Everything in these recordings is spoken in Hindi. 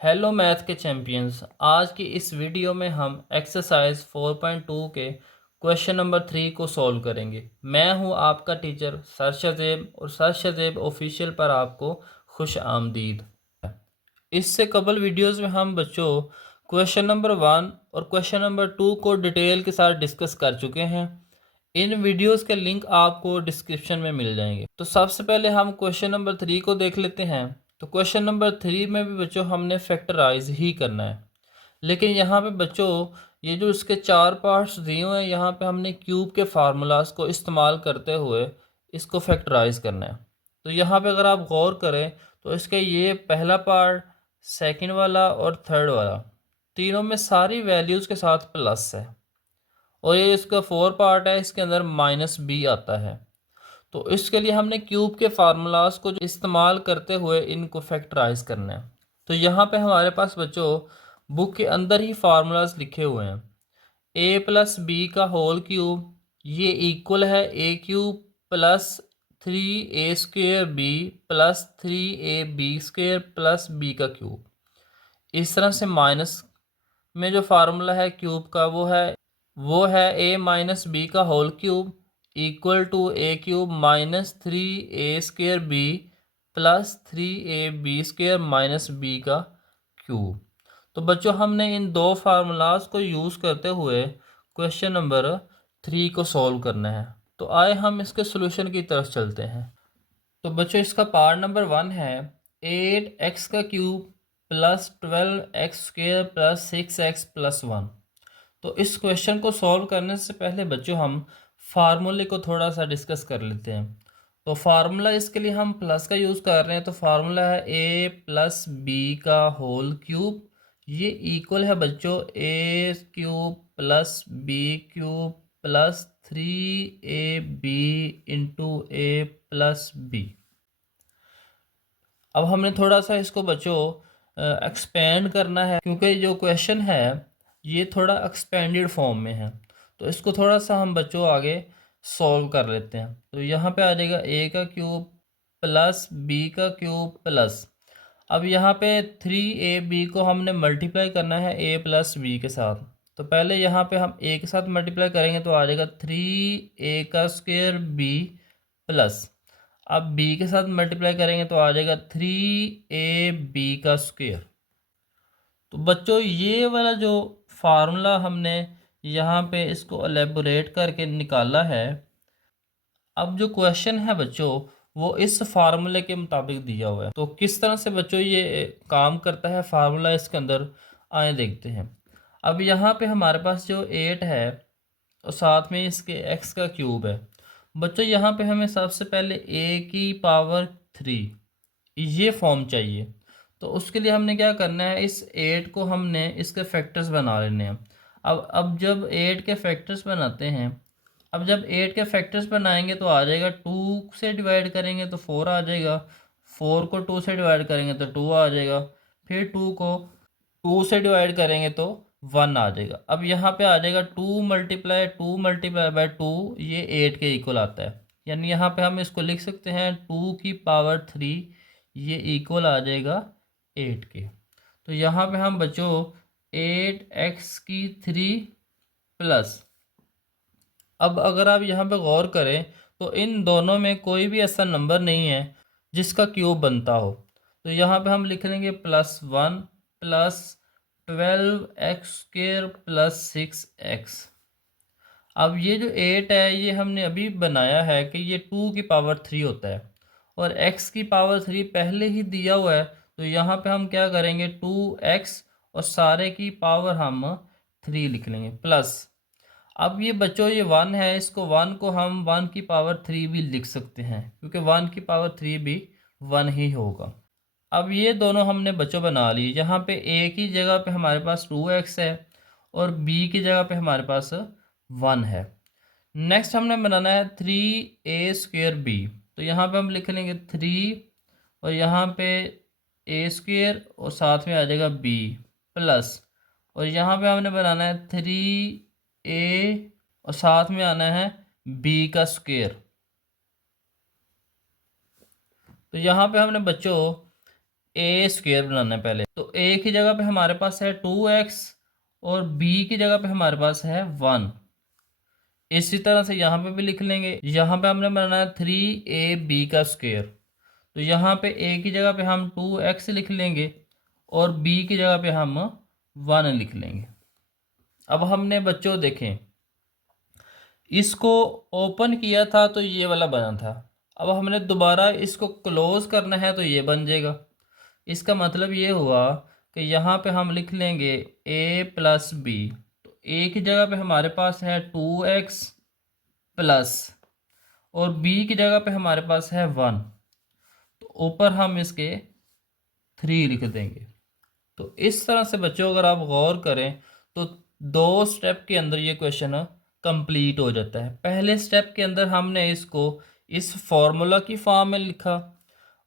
हेलो मैथ के चैंपियंस। आज की इस वीडियो में हम एक्सरसाइज 4.2 के क्वेश्चन नंबर 3 को सॉल्व करेंगे। मैं हूं आपका टीचर सर शज़ेब और सर शज़ेब ऑफिशियल पर आपको खुश आमदीद। इससे कबल वीडियोस में हम बच्चों क्वेश्चन नंबर 1 और क्वेश्चन नंबर 2 को डिटेल के साथ डिस्कस कर चुके हैं। इन वीडियोस के लिंक आपको डिस्क्रिप्शन में मिल जाएंगे। तो सबसे पहले हम क्वेश्चन नंबर 3 को देख लेते हैं। तो क्वेश्चन नंबर 3 में भी बच्चों हमने फैक्टराइज ही करना है, लेकिन यहाँ पे बच्चों ये जो इसके चार पार्ट्स दिए हुए हैं, यहाँ पे हमने क्यूब के फार्मूलाज को इस्तेमाल करते हुए इसको फैक्टराइज करना है। तो यहाँ पे अगर आप गौर करें तो इसके ये पहला पार्ट, सेकंड वाला और थर्ड वाला, तीनों में सारी वैल्यूज़ के साथ प्लस है, और ये इसका फोर पार्ट है, इसके अंदर -b आता है। तो इसके लिए हमने क्यूब के फार्मूलाज को जो इस्तेमाल करते हुए इनको फैक्टराइज करना है। तो यहाँ पे हमारे पास बच्चों बुक के अंदर ही फार्मूलाज लिखे हुए हैं। a+b का होल क्यूब ये इक्वल है a³ plus 3a² plus 3ab² plus b का क्यूब। इस तरह से माइनस में जो फार्मूला है क्यूब का वो है a-b का whole cube equal to a³ minus 3a² plus 3ab² minus b का क्यूब। तो बच्चों हमने इन दो फार्मूलाज को यूज़ करते हुए क्वेश्चन नंबर 3 को सॉल्व करना है। तो आए हम इसके सोल्यूशन की तरफ चलते हैं। तो बच्चों इसका पार्ट नंबर 1 है 8x का cube plus 12x² plus 6x plus 1। तो इस क्वेश्चन को सॉल्व करने से पहले बच्चों हम फार्मूले को थोड़ा सा डिस्कस कर लेते हैं। तो फार्मूला इसके लिए हम प्लस का यूज़ कर रहे हैं। तो फार्मूला है a+b का होल क्यूब, ये इक्वल है बच्चों a³ plus b³ plus 3ab into a plus b। अब हमने थोड़ा सा इसको बच्चों एक्सपेंड करना है, क्योंकि जो क्वेश्चन है ये थोड़ा एक्सपेंडेड फॉर्म में है। तो इसको थोड़ा सा हम बच्चों आगे सॉल्व कर लेते हैं। तो यहाँ पे आ जाएगा a का क्यूब प्लस b का क्यूब प्लस, अब यहाँ पे 3ab को हमने मल्टीप्लाई करना है a प्लस b के साथ। तो पहले यहाँ पे हम a के साथ मल्टीप्लाई करेंगे तो आ जाएगा 3a² b प्लस, अब b के साथ मल्टीप्लाई करेंगे तो आ जाएगा 3ab²। तो बच्चों ये वाला जो फार्मूला हमने यहाँ पे इसको एलेबोरेट करके निकाला है, अब जो क्वेश्चन है बच्चों वो इस फार्मूले के मुताबिक दिया हुआ है। तो किस तरह से बच्चों ये काम करता है फार्मूला इसके अंदर, आए देखते हैं। अब यहाँ पे हमारे पास जो 8 है और साथ में इसके x का क्यूब है। बच्चों यहाँ पे हमें सबसे पहले a³ ये फॉर्म चाहिए। तो उसके लिए हमने क्या करना है, इस 8 को हमने इसके फैक्टर्स बना लेने हैं। अब जब 8 के फैक्टर्स बनाते हैं, अब जब 8 के फैक्टर्स बनाएंगे तो आ जाएगा 2 से डिवाइड करेंगे तो 4 आ जाएगा, 4 को 2 से डिवाइड करेंगे तो 2 आ जाएगा, फिर 2 को 2 से डिवाइड करेंगे तो 1 आ जाएगा। अब यहाँ पे आ जाएगा 2 मल्टीप्लाई बाय 2, ये 8 के इक्वल आता है। यानी यहाँ पे हम इसको लिख सकते हैं 2⁵, ये इक्वल आ जाएगा 8 के। तो यहाँ पे हम बच्चों 8x³ प्लस, अब अगर आप यहाँ पे गौर करें तो इन दोनों में कोई भी ऐसा नंबर नहीं है जिसका क्यूब बनता हो। तो यहाँ पे हम लिख लेंगे +1 प्लस 12x² प्लस 6x। अब ये जो 8 है ये हमने अभी बनाया है कि ये 2⁵ होता है, और x⁵ पहले ही दिया हुआ है। तो यहाँ पे हम क्या करेंगे 2x और सारे की पावर हम 3 लिख लेंगे प्लस। अब ये बच्चों ये 1 है, इसको 1 को हम 1⁵ भी लिख सकते हैं, क्योंकि 1⁵ भी 1 ही होगा। अब ये दोनों हमने बच्चों बना लिए। यहाँ पे a की जगह पे हमारे पास 2x है और b की जगह पे हमारे पास 1 है। नेक्स्ट हमने बनाना है 3a²b। तो यहाँ पे हम लिख लेंगे 3 और यहाँ पे a² और साथ में आ जाएगा b प्लस, और यहाँ पे हमने बनाना है 3a और साथ में आना है b का स्क्वायर। तो यहाँ पे हमने बच्चों ए स्क्वेयर बनाना है पहले। तो ए की जगह पे हमारे पास है 2x और बी की जगह पे हमारे पास है 1। इसी तरह से यहाँ पे भी लिख लेंगे। यहाँ पे हमने बनाना है 3ab का स्क्वेयर। तो यहाँ पे ए की जगह पे हम 2x लिख लेंगे और बी की जगह पे हम 1 लिख लेंगे। अब हमने बच्चों देखें, इसको ओपन किया था तो ये वाला बना था। अब हमने दोबारा इसको क्लोज करना है तो ये बन जाएगा। इसका मतलब ये हुआ कि यहाँ पे हम लिख लेंगे a प्लस बी। तो a की जगह पे हमारे पास है 2x प्लस और b की जगह पे हमारे पास है 1। तो ऊपर हम इसके 3 लिख देंगे। तो इस तरह से बच्चों अगर आप गौर करें तो 2 स्टेप के अंदर ये क्वेश्चन कंप्लीट हो जाता है। पहले स्टेप के अंदर हमने इसको इस फॉर्मूला की फॉर्म में लिखा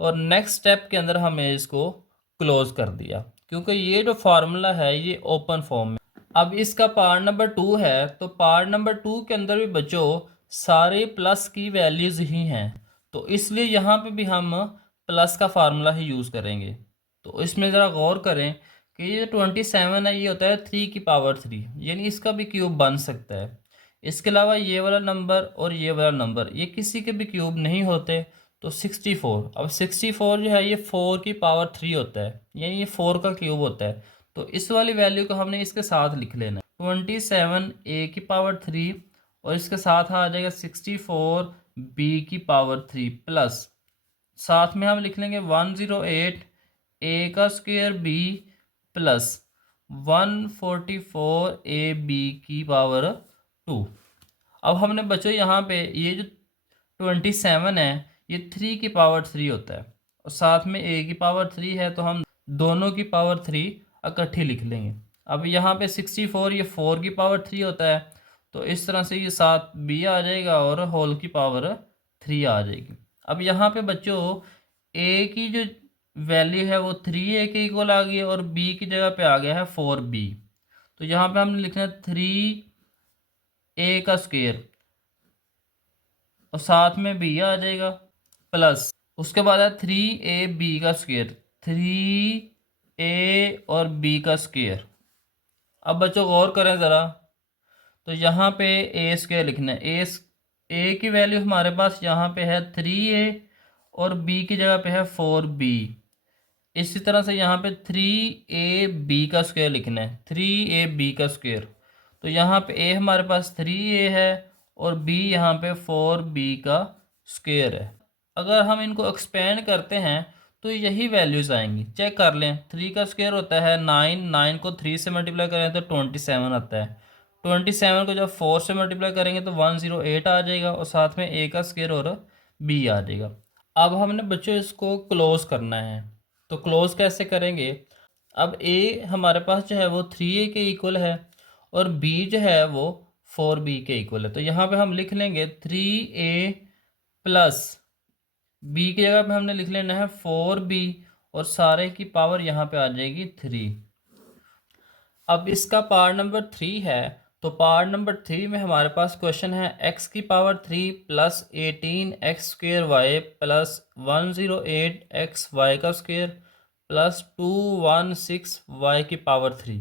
और नेक्स्ट स्टेप के अंदर हमें इसको क्लोज कर दिया, क्योंकि ये जो फार्मूला है ये ओपन फॉर्म में। अब इसका पार्ट नंबर 2 है, तो पार्ट नंबर 2 के अंदर भी बच्चों सारे प्लस की वैल्यूज़ ही हैं, तो इसलिए यहाँ पे भी हम प्लस का फार्मूला ही यूज़ करेंगे। तो इसमें ज़रा गौर करें कि ये 27 है, ये होता है 3 की पावर 3, यानी इसका भी क्यूब बन सकता है। इसके अलावा ये वाला नंबर और ये वाला नंबर ये किसी के भी क्यूब नहीं होते। तो 64, अब 64 जो है ये 4 की पावर 3 होता है, यानी ये 4 का क्यूब होता है। तो इस वाली वैल्यू को हमने इसके साथ लिख लेना है, 27 a की पावर 3 और इसके साथ आ जाएगा 64 b की पावर 3 प्लस साथ में हम लिख लेंगे 108 a का square b plus 144 a b की पावर 2। अब हमने बच्चों यहाँ पे ये जो 27 है ये 3 की पावर 3 होता है और साथ में a की पावर 3 है, तो हम दोनों की पावर 3 इकट्ठी लिख लेंगे। अब यहाँ पे 64 ये 4 की पावर 3 होता है, तो इस तरह से ये साथ b आ जाएगा और होल की पावर 3 आ जाएगी। अब यहाँ पे बच्चों a की जो वैल्यू है वो 3a के इक्वल आ गई है और b की जगह पे आ गया है 4b। तो यहाँ पे हमने लिखना है 3a का स्क्वायर और साथ में b आ जाएगा प्लस उसके बाद है 3ab का स्क्वायर, 3a और b का स्क्वायर। अब बच्चों गौर करें ज़रा, तो यहाँ पे ए स्क्वायर लिखना है। ए की वैल्यू हमारे पास यहाँ पे है 3a और b की जगह पे है 4b। इसी तरह से यहाँ पे 3ab का स्क्वायर लिखना है, 3ab का स्क्वायर। तो यहाँ पे a हमारे पास 3a है और b यहाँ पे 4b का स्क्वायर है। अगर हम इनको एक्सपेंड करते हैं तो यही वैल्यूज़ आएंगी। चेक कर लें, 3 का स्क्वायर होता है 9, 9 को 3 से मल्टीप्लाई करें तो 27 आता है। 27 को जब 4 से मल्टीप्लाई करेंगे तो 108 आ जाएगा और साथ में a का स्क्वायर और b आ जाएगा। अब हमने बच्चों इसको क्लोज करना है, तो क्लोज कैसे करेंगे। अब a हमारे पास जो है वो 3a के इक्वल है और b जो है वो 4b के इक्वल है। तो यहाँ पे हम लिख लेंगे 3a प्लस b की जगह पे हमने लिख लेना है 4b और सारे की पावर यहाँ पे आ जाएगी 3। अब इसका पार्ट नंबर 3 है, तो पार्ट नंबर 3 में हमारे पास क्वेश्चन है x की power 3 plus 18x² plus 108xy का स्क्वेयर प्लस 216y की पावर 3।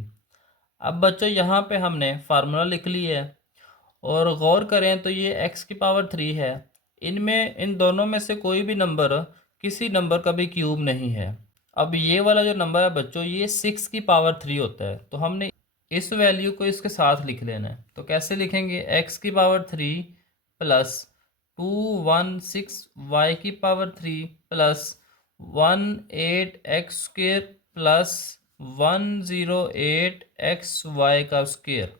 अब बच्चों यहाँ पे हमने फार्मूला लिख लिया है और गौर करें तो ये x की पावर 3 है, इनमें इन दोनों में से कोई भी नंबर किसी नंबर का भी क्यूब नहीं है। अब ये वाला जो नंबर है बच्चों ये 6 की पावर 3 होता है, तो हमने इस वैल्यू को इसके साथ लिख लेना है। तो कैसे लिखेंगे, x की पावर 3 प्लस 216y की power 3 plus 18x² plus 108xy का स्क्वेयर।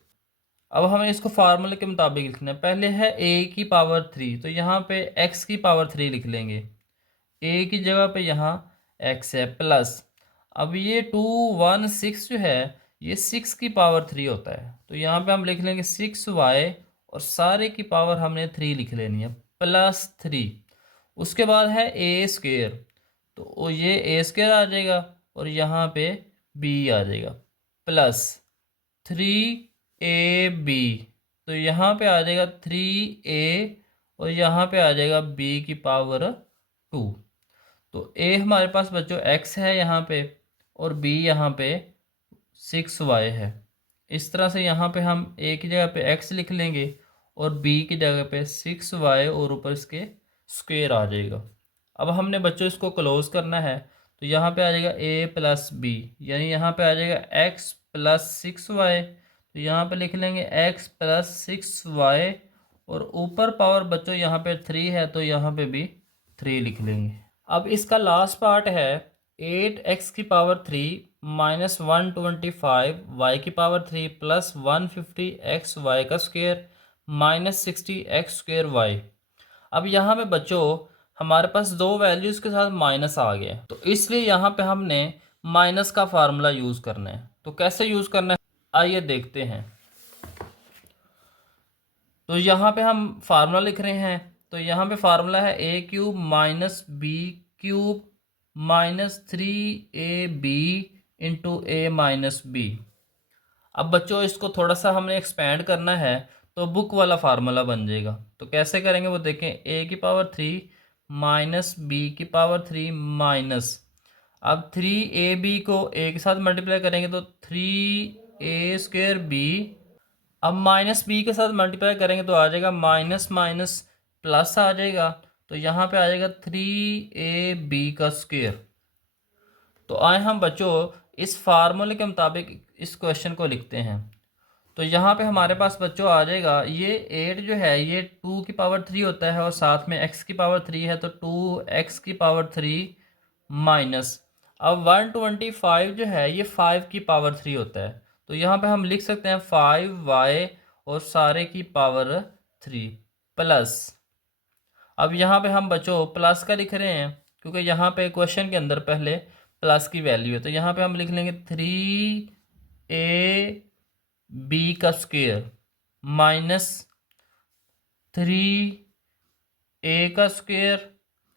अब हमें इसको फार्मूले के मुताबिक लिखना है। पहले है a की पावर 3, तो यहाँ पे x की पावर 3 लिख लेंगे, a की जगह पे यहाँ x है प्लस अब ये 216 जो है ये 6 की पावर 3 होता है, तो यहाँ पे हम लिख लेंगे 6y और सारे की पावर हमने 3 लिख लेनी है प्लस 3। उसके बाद है a स्क्वेयर, तो ये a स्क्वेयर आ जाएगा और यहाँ पे b आ जाएगा प्लस 3ab, तो यहाँ पे आ जाएगा 3a और यहाँ पे आ जाएगा b की पावर 2। तो ए हमारे पास बच्चों x है यहाँ पे और b यहाँ पे 6y है। इस तरह से यहाँ पे हम a की जगह पे x लिख लेंगे और b की जगह पे 6y और ऊपर इसके स्क्वायर आ जाएगा। अब हमने बच्चों इसको क्लोज करना है, तो यहाँ पे आ जाएगा a प्लस बी, यानी यहाँ पे आ जाएगा x प्लस 6y। तो यहाँ पे लिख लेंगे x प्लस 6y और ऊपर पावर बच्चों यहाँ पे 3 है, तो यहाँ पे भी 3 लिख लेंगे। अब इसका लास्ट पार्ट है 8x³ minus 125y³ plus 150xy² minus 60x²y। अब यहाँ पे बच्चों हमारे पास दो वैल्यूज़ के साथ माइनस आ गया, तो इसलिए यहाँ पे हमने माइनस का फार्मूला यूज़ करना है। तो कैसे यूज़ करना है आइए देखते हैं। तो यहाँ पे हम फार्मूला लिख रहे हैं, तो यहाँ पे फार्मूला है a³ minus b³ minus 3ab into a minus b। अब बच्चों इसको थोड़ा सा हमने एक्सपेंड करना है, तो बुक वाला फार्मूला बन जाएगा। तो कैसे करेंगे वो देखें, a³ माइनस b³ माइनस, अब 3ab को a के साथ मल्टीप्लाई करेंगे तो 3a²b, अब माइनस बी के साथ मल्टीप्लाई करेंगे तो आ जाएगा माइनस माइनस प्लस आ जाएगा, तो यहाँ पे आ जाएगा 3ab²। तो आए हम बच्चों इस फार्मूले के मुताबिक इस क्वेश्चन को लिखते हैं। तो यहाँ पे हमारे पास बच्चों आ जाएगा ये 8 जो है ये 2³ होता है और साथ में x³ है, तो 2x³ माइनस, अब 125 जो है ये 5³ होता है, तो यहाँ पे हम लिख सकते हैं 5y और सारे की पावर 3 प्लस, अब यहाँ पे हम बच्चों प्लस का लिख रहे हैं क्योंकि यहाँ पे क्वेश्चन के अंदर पहले प्लस की वैल्यू है, तो यहाँ पे हम लिख लेंगे 3ab² माइनस 3a²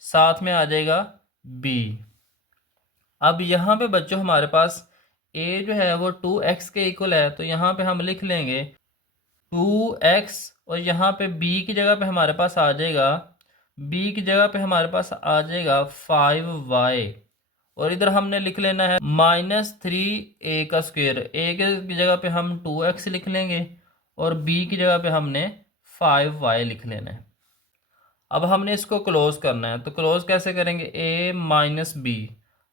साथ में आ जाएगा b। अब यहाँ पे बच्चों हमारे पास a जो है वो 2x के इक्वल है, तो यहाँ पे हम लिख लेंगे 2x और यहाँ पे b की जगह पे हमारे पास आ जाएगा, b की जगह पे हमारे पास आ जाएगा 5y और इधर हमने लिख लेना है माइनस 3a²। a की जगह पे हम 2x लिख लेंगे और b की जगह पे हमने 5y लिख लेना है। अब हमने इसको क्लोज करना है, तो क्लोज कैसे करेंगे, a माइनस b,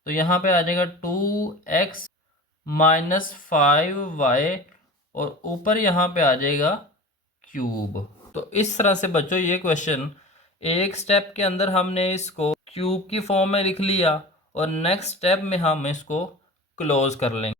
तो यहाँ पे आ जाएगा 2x माइनस 5y और ऊपर यहाँ पे आ जाएगा क्यूब। तो इस तरह से बच्चों ये क्वेश्चन एक स्टेप के अंदर हमने इसको क्यूब की फॉर्म में लिख लिया और नेक्स्ट स्टेप में हम इसको क्लोज कर लेंगे।